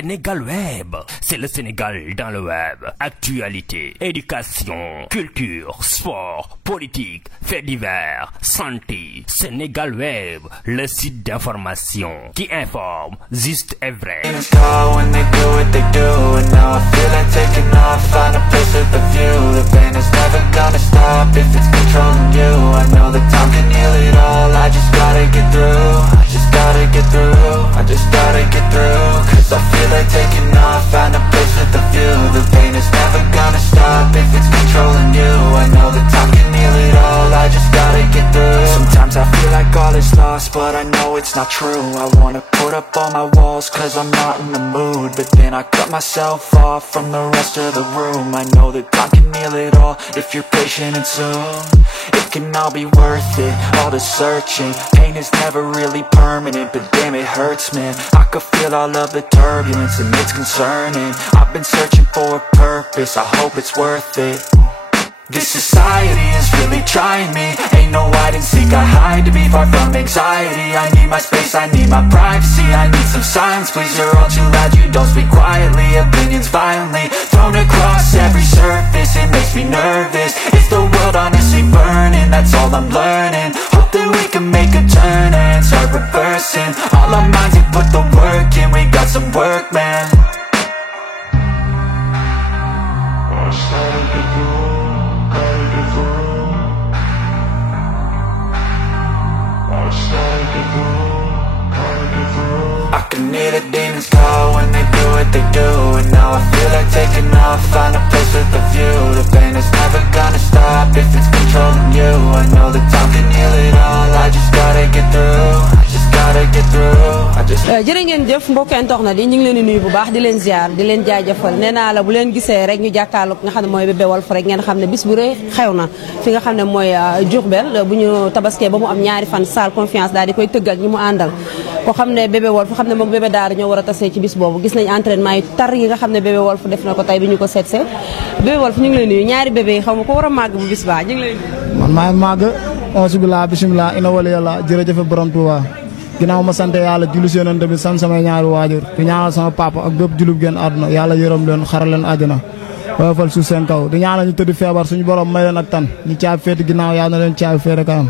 Sénégal Web, c'est le Sénégal dans le web. Actualité, éducation, culture, sport, politique, faits divers, santé. Sénégal Web, le site d'information qui informe juste et vrai. I feel like taking off, find a place with a view. The pain is never gonna stop if it's controlling you. I know that time can heal it all, I just gotta get through. Sometimes I feel like all is lost, but I know it's not true. I wanna put up all my walls, cause I'm not in the mood. But then I cut myself off from the rest of the room. I know that time can heal it all, if you're patient and soon. It can all be worth it, all the searching. Pain is never really permanent, but damn it hurts, man. I could feel all of the turbulence and it's concerning. I've been searching for a purpose, I hope it's worth it. This society is really trying me. Ain't no hide and seek, I hide to be far from anxiety. I need my space, I need my privacy. I need some silence, please, you're all too loud. You don't speak quietly, opinions violently thrown across every surface. It makes me nervous, is the world honestly burning? That's all I'm learning. Hope that we can make a turn and start reversing all our minds and put the work in. We got some work, man. I can hear the demons call when they do what they do. And now I feel like taking off, find a place with a view. The pain is never gonna stop if it's controlling you. I know that time can heal it all, I just gotta get through. I just gotta get through. jërë ngeen jëf mbokk internet yi ñu ngi leen di nuyu bu baax di leen ziar di leen jaajëfal nee naa la bu leen gisee rek ñu jàkkaarloog nga xam ne mooy Bébé Walf rek ngeen xam ne bis bu rëy xew na fi nga xam ne mooy Diourbel bu ñu tabaskee ba mu am ñaari fan salle confiance daal di koy tëggal ñi mu àndal ko xam ne Bébé Walf xam ne moom Bébé Daara ñoo war a tasee ci bis boobu gis nañ entraînement yu tar yi nga xam ne Bébé Walf def na ko tey bi ñu ko seetsee Bébé Walf ñu ngi lay nuyu ñaari bébé yi xaw ma ko war a màgg bu bis baa ñu ngi lay nuyu man maay màgg onsi billah bismillah ina wali yàlla jërëjëf borom Touba ginnaaw ma sant yàlla julli si yonent bi sant samay ñaari waajur di ñaanal sama papa ak bépp julub génn àdduna yàlla yërëm leen xaral leen àjjana woyofal suuf seen kaw di ñaanal ñu tëdd feebar suñu borom may leen ak tan ñu caabi féeti ginnaaw yàlla na leen caabi féete kanam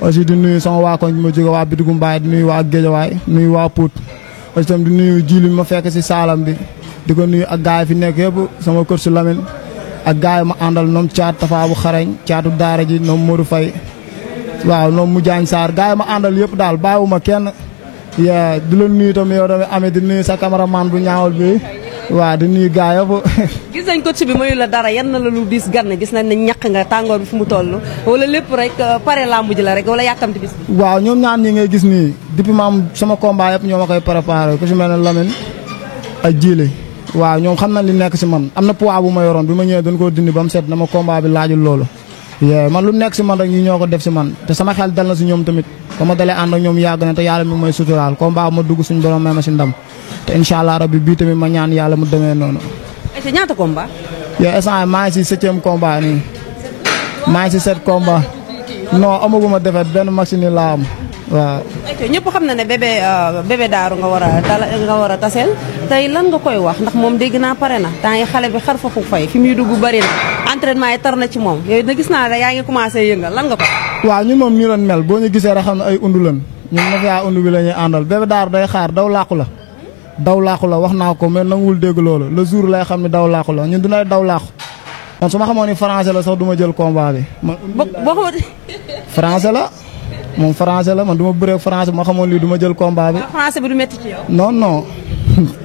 aussi di nuyu sama waa koñ bi ma jóge waa Bitigu Mbaay di nuyu waa Géejawaay nuyu waa Pout aussi tam di nuyu jili ma fekk si saalam bi di ko nuyu ak gaay fi nekk yëpp sama kër su Lamine ak gaay ma àndal ñoom caat Tafa bu xarañ caatu daara ji ñoom Modou Faye waaw ñoom mu jaañ Sarr gaay ma àndal yëpp daal bàyyiwuma kenn yaa di la nuyu tam yow tamit amee di nuyu sa cameraman bu ñaawal bi waaw di nuyu gaay yëpp gis nañ coach bi mayu la dara yan na la lu diis gann gis nañ ne ñàkk nga tàngoor bi fu mu toll wala lépp rek pare lamb ji la rek wala yàkkamti bis bi waaw ñoom ñaan ñi ngay gis nii depuis ma am sama combat yëpp ñoo ma koy préparé ku si mel ne Lamine ak Jili waaw ñoom xam na li nekk si man am na poids bu ma yoroon bi ma ñëwee dañ koo dindi ba mu set dama combat bi laajul loolu man lu nekk si man rek ñi ñoo ko def si man te sama xel dal na si ñoom tamit ba ma dalee ànd ak ñoom yàgg na te yàlla mi may suturaal combat ma dugg suñu borom may ma si ndam te incha allah rabbi bii tamit ma ñaan yàlla mu demee noonu. ayca ñaata combat. instant maa ngi si 7e combat nii maa ngi si 7 combat non amaguma defet benn match ni laa am waaw. ayca ñëpp xam na ne bébé daaru nga war a taseel tey lan nga koy wax ndax moom dégg naa pare na temps yi xale bi xar fa fu fay fi muy dugg bëri na entraînement yi tar na ci moom yooyu na gis naa ne yaa ngi commencé yëngal lan nga ko. waaw ñun moom ñu leen mel boo ñu gisee rek xam ne ay undu lan ñun ma fiyaa undu bi la ñuy àndal bébé daaru day xaar daw làqu la wax naa ko mais nanguwul dégg loolu le jour lay xam ne daw làqu la ñun dunay daw làqu man su ma xamoon ni français la sax du ma jël combat bi. boo xamante français la moom français la man du ma bëree français ma xamoon lii du ma jël combat bi. français bi du métti ci yow. non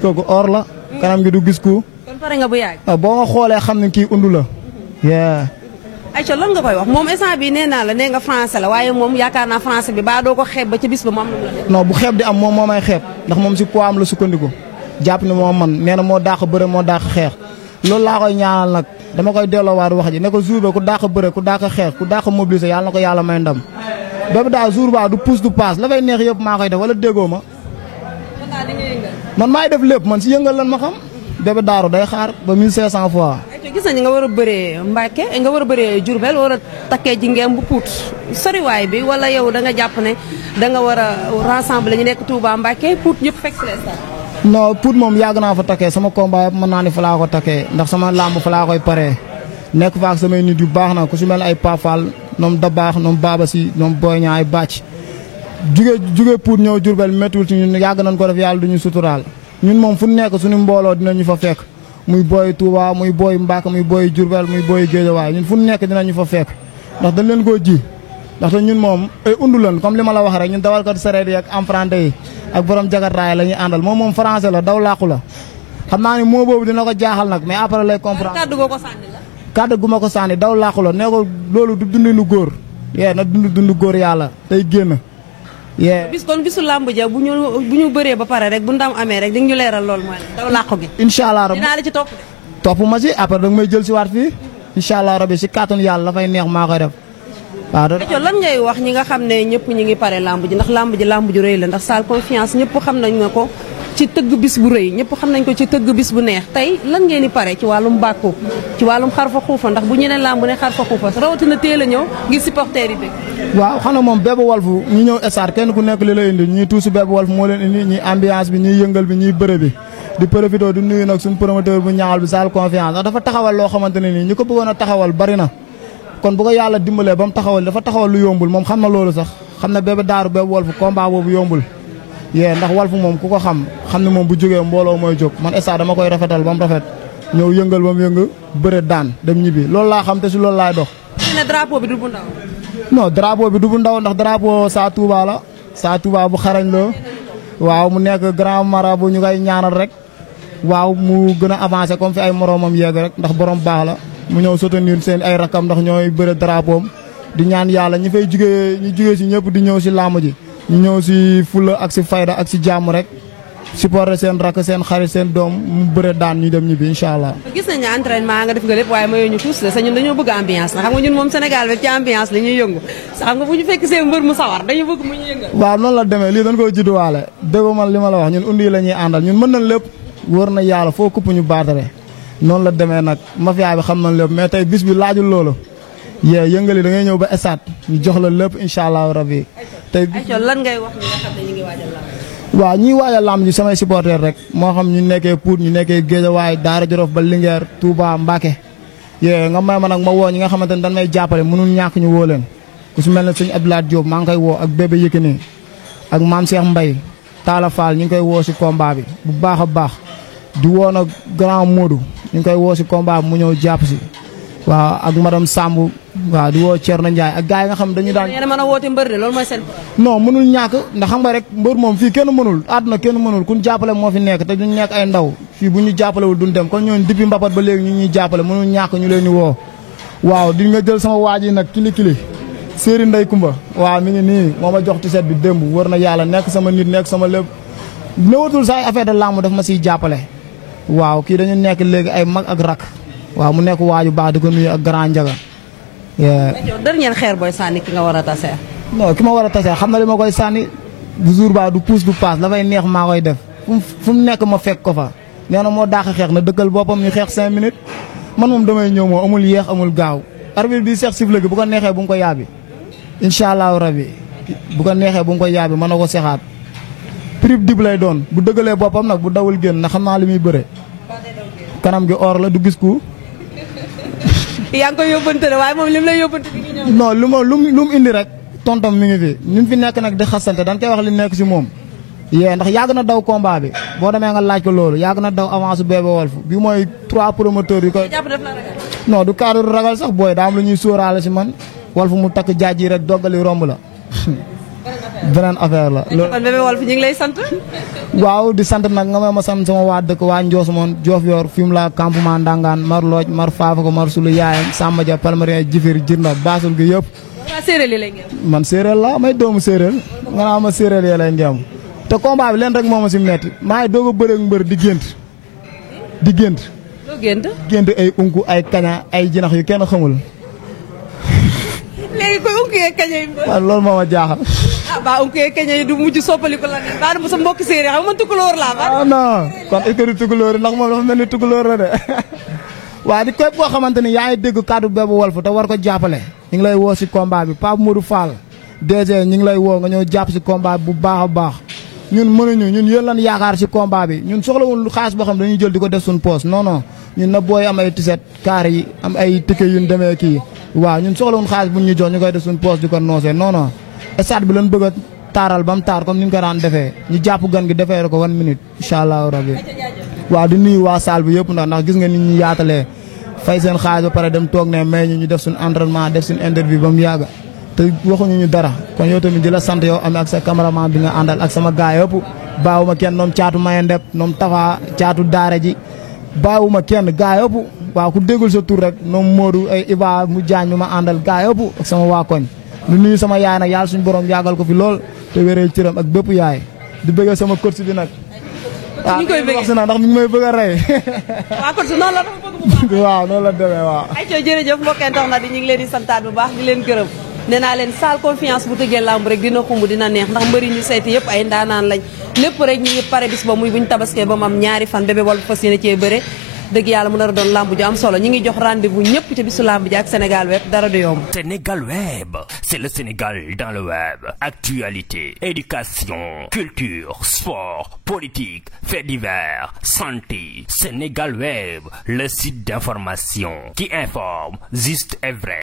kooku or la. kanam gi du gis ko. kon pare nga bu yàgg. boo ma xoolee xam ne kii undu la. ayca lan nga koy wax moom instant bi nee naa la nee nga français la waaye moom yaakaar naa français bi baa doo ko xeeb ba ca bis ba mu am lu la def. non bu xeeb di am moom moo may xeeb ndax moom si poids am la sukkandiku jàpp ne moo man nee na moo dàq bëre moo dàq xeex loolu laa koy ñaanal nag dama koy delloowaat wax ji ne ko jour ba ku dàq bëre ku dàq xeex ku dàq mobiliser yàlla na ko yàlla may ndam boobu daal jour ba du pousse du passe la fay neex yëpp maa koy def wala déggoo ma man maay def lépp man si yëngal lan ma xam bébé daaru day xaar ba 1500 fois. gis nañu nga war a bëree Mbacke nga war a bëree Diourbel war a takkee ji ngeen bu Pout soriwaay bi wala yow da nga jàpp ne da nga war a rassembler ñu nekk Touba Mbacke Pout ñëpp fekk si leen sax. non Pout moom yàgg naa fa takkee sama combat yëpp mën naa ni fa laa ko takkee ndax sama làmb fa laa koy paree nekk fa ak samay nit yu baax na ku si mel ay Pafal ñoom Dabaax ñoom Baba Si ñoom Boña ay bàcc jugee Pout ñëw Diourbel méttiwul ci ñun yàgg nañ ko def yàlla duñu suturaal ñun moom fu nekk suñu mbooloo dinañu fa fekk muy booy Touba muy booy Mbacke muy booy Diourbel muy booy Guédiawaye ñun fu nekk dinañu fa fekk ndax dañ leen koo ji ndaxte ñun moom ay undu lan comme li ma la wax rek ñun dawalkat sareet yi ak emprunté yi ak borom jagartaay la ñuy àndal moom français la daw làqu la xam naa ne moo boobu dina ko jaaxal nag mais après lay comprendre. kàddu goo ko sànni la. kàddu gu ma ko sànni daw làqu la nee ko loolu du dundinu góor yee na dund góor yàlla tey génn yee. bis kon bisu làmb ja bu ñu bëree ba pare rek bu ndam amee rek di ñu leeral loolu mooy daw làqu gi. incha allah rabi dinaa la ci topp de. topp ma si après da nga may jël si waat fii incha allah rabi si kàttanu yàlla dafay neex maa koy def. waaw lan ngay wax ñi nga xam ne ñëpp ñi ngi pare lamb ji ndax lamb ji lamb ju rëy la ndax salle confiance ñëpp xam nañ nga ko ci tëgg bis bu rëy ñëpp xam nañ ko ci tëgg bis bu neex tey lan ngeen di pare ci wàllum bàkku ci wàllum xarfa xuufa ndax bu ñu ne lamb ne xarfa xuufa rawatina teel a ñëw ngir supporter yi dëgg. waaw xam nga moom Bébé Wolf ñu ñëw estar kenn ku nekk li la indi ñuy tuusi Bébé Wolf moo leen indi ñuy ambiance bi ñuy yëngal bi ñuy bëre bi di profité di nuyu nag suñu promoteur bu ñaawal bi salle confiance ndax dafa taxawal loo xamante ne nii ñu ko bëggoon a taxawal bari na kon bu ko yàlla dimbalee ba mu taxawal dafa taxawal lu yombul moom xam na loolu sax xam na Bébé Daaru Bébé Wolf combat boobu yombul yee ndax Wolf moom ku ko xam ne moom bu jógee mbooloo mooy jóg man instant dama koy rafetal ba mu rafet ñëw yëngal ba mu yëng bëre daan dem ñibbi loolu laa xam te si loolu laay dox. ñu ne drapeau bi du bu ndaw. non drapeau bi du bu ndaw ndax drapeau Sa Touba la Sa Touba bu xarañ la waaw mu nekk grand marabout ñu koy ñaanal rek waaw mu gën a avancé comme fi ay moroomam yegg rek ndax borom baax la. mu ñëw soutenir seen ay rakam ndax ñooy bëre drapeau di ñaan yàlla ñi fay jugee ñu jugee si ñëpp di ñëw si làmb ji ñu ñëw si fulla ak si fayda ak si jàmm rek supporter seen rakk seen xarit seen doom mu bëre daan ñu dem ñibbi incha allah. gis nañ ne entraînement nga def nga lépp waaye mayoo ñu tous la sa ñun dañoo bëgg ambiance na xam nga ñun moom Sénégal rek ci ambiance la ñuy yëngu sa xam nga bu ñu fekk seen mbër mu sawar dañu bëgg mu ñu yëngal. waaw noonu la demee lii dañ koo judduwaale dégg man li ma la wax ñun undi la ñuy àndal ñun mën nañ lépp wóor na yàlla foo kupp ñu baatare noonu la demee nag mafia bi xam nañ lépp mais tey bis bi laajul loolu yee yëngali da ngay ñëw ba estat ñu jox la lépp incha allahu rabi. tey lan ngay wax ñi nga xam ne ñu ngi waajal lamb. waaw ñiy waajal lamb ji samay supporter rek moo xam ñu nekkee Pout ñu nekkee Guédiawaye Daara Jolof ba Linguère Touba Mbacké yee nga may ma nag ma woo ñi nga xamante ne dañ may jàppale mënul ñàkk ñu woo leen ku si mel ne sëñ Abdoulaye Diop maa ngi koy woo ak bébé Yékini ak maam Cheikh Mbaye Talla Fall ñu ngi koy woo si combat bi bu baax a baax di woo nag grand Modou ñu ngi koy woo si combat bi mu ñëw jàpp si waaw ak madame Samb waaw di woo Thierno Ndiaye ak gars yi nga xam dañu daan. yéen a mën a woote mbër de loolu mooy seen. non mënul ñàkk ndax xam nga rek mbër moom fii kenn mënul àdduna kenn mënul kun jàppale moo fi nekk te duñ nekk ay ndaw fii bu ñu jàppalewul duñ dem kon ñooñu depuis mbapat ba léegi ñu ñuy jàppale mënul ñàkk ñu leen di woo. waaw di nga jël sama waa ji nag kili Séeri Ndey Kumba waaw mi ngi nii moo ma jox tiset bi démb wër na yàlla nekk sama nit nekk sama lépp néewatul sax affaire de làmb daf ma siy jàppale waaw kii dañu nekk léegi ay mag ak rak waaw mu nekk waaju baax di ko nuyu ak grand njaga. dernier xeer booy sànni ki nga war a tasee. non ki ma war a tasee xam na li ma koy sànni bu jour ba du pousse du passe dafay neex maa koy def fu mu nekk ma fekk ko fa nee na moo daax xeex na dëkkal boppam ñu xeex 5 minutes man moom damay ñëw moom amul yéex amul gaaw arbitre bi seex sifle gi bu ko neexee bu mu ko yaabi incha allahu rabi bu ko neexee bu mu ko yaabi mën na ko sexaat prix dib lay doon bu dëggalee boppam nag bu dawul génn na xam naa li muy bëre kanam gi or la du gis ku. yaa ngi koy yóbbante ne waaye moom lim lay yóbbante bi ngi ñëw. non lu mu indi rek tontam mi ngi fi ñu fi nekk nag di xasante dañ koy wax li nekk si moom. yee ndax yàgg na daw combat bi boo demee nga laaj ko loolu yàgg na daw avance Bébé Wolf bi mooy 3 promoteurs yi koy. jàpp def la ragal. non du cadre ragal sax booy daa am lu ñuy sóoraale si man Wolf mu takk jaaj yi rek doggali romb la. beneen affaire la. kon Bébé Wolf ñu ngi lay sant. waaw di sant nag nga may ma sant sama waa dëkk waa Ndios moon Diofior Fimela campement Ndangaan Mar Looj Mar Faafako Mar Sulu Yaayam Samba Dia Palmarin Jifir Jirna Baasul gi yëpp. waa séeréer yi lay ngeen. man séeréer la may doomu séeréer nga naa ma séeréer yee lay ngeen te combat bi leen rek moo ma si metti maa ngi doog a bëre ak mbër di gént. loo gént. gént ay unku ay kaña ay jinax yu kenn xamul. léegi koy unku yeeg kaña yi. waaw loolu moo ma jaaxal. ba unku yeeg kaña yi du mujj soppali ko la ne baa dama sa mbokki séeréer xam nga man tukulóor laa ba. ah non kon écurie tukulóor yi ndax moom dafa mel ni tukulóor la de. waaw di képp koo xamante ni yaa ngi dégg kàddu Bébé Wolf te war ko jàppale. ñu ngi lay woo si combat bi Pape Modou Fall DG ñu ngi lay woo nga ñëw jàpp si combat bi bu baax a baax ñun mënuñu ñun yéen lan yaakaar ci combat bi ñun soxlawul xaalis boo xam dañuy jël di ko def suñu poos non non ñun na booy am ay tiset kaar yi am ay ticket yu ñu demee kii waaw ñun soxlawul xaalis bu ñu jox ñu koy def suñu poos di ko noosee non non stade bi lañ bëgg a taaral ba mu taar comme ni ñu ko daan defee ñu jàpp gan gi defee ko 1 minute incha allahu rabi waaw di nuyu waa salle bi yëpp ndax gis nga nit ñi yaatalee fay seen xaalis ba pare dem toog ne may ñu def suñu entraînement def suñu interview ba mu yàgg te waxuñu ñu dara kon yow tamit di la sant yow amee ak sa cameraman bi nga àndal ak sama gaay yëpp baawuma kenn ñoom caatu maye ndep ñoom tafa caatu daara ji baawuma kenn gaay yëpp waaw ku déggul sa tur rek ñoom Modou ay Iba mu jaañ ñu ma àndal gaay yëpp ak sama waa koñ lu nuyu sama yaay nag yàlla suñu borom yàggal ko fi lool te wéree cëram ak bépp yaay di bëgg sama coach bi nag ñu ngi koy bëgg wax si na ndax mi ngi may bëgg a rey waaw coach noonu la dafa bëgg bu baax waaw noonu la demee waaw ay coo jërëjëf mbokkee ndox na di ñu ngi leen di santaat bu baax di leen gërëm nee naa leen salle confiance bu tëggee lamb rek dina xumb dina neex ndax mbëri ñu seeti yëpp ay ndaanaan lañ lépp rek ñu ngi pare bis ba muy buñ tabaskee ba mu am ñaari fan Bébé Walf fas yéene cee bëre dëgg yàlla mu nar a doon lamb ju am solo ñu ngi jox rendez-vous ñëpp ci bisu lamb ji ak Sénégal web dara du yomb. Sénégal web, c'est le Sénégal dans le web. Actualité, éducation, culture, sport, politique, faits divers, santé. Sénégal web, le site d'information qui informe juste et vrai.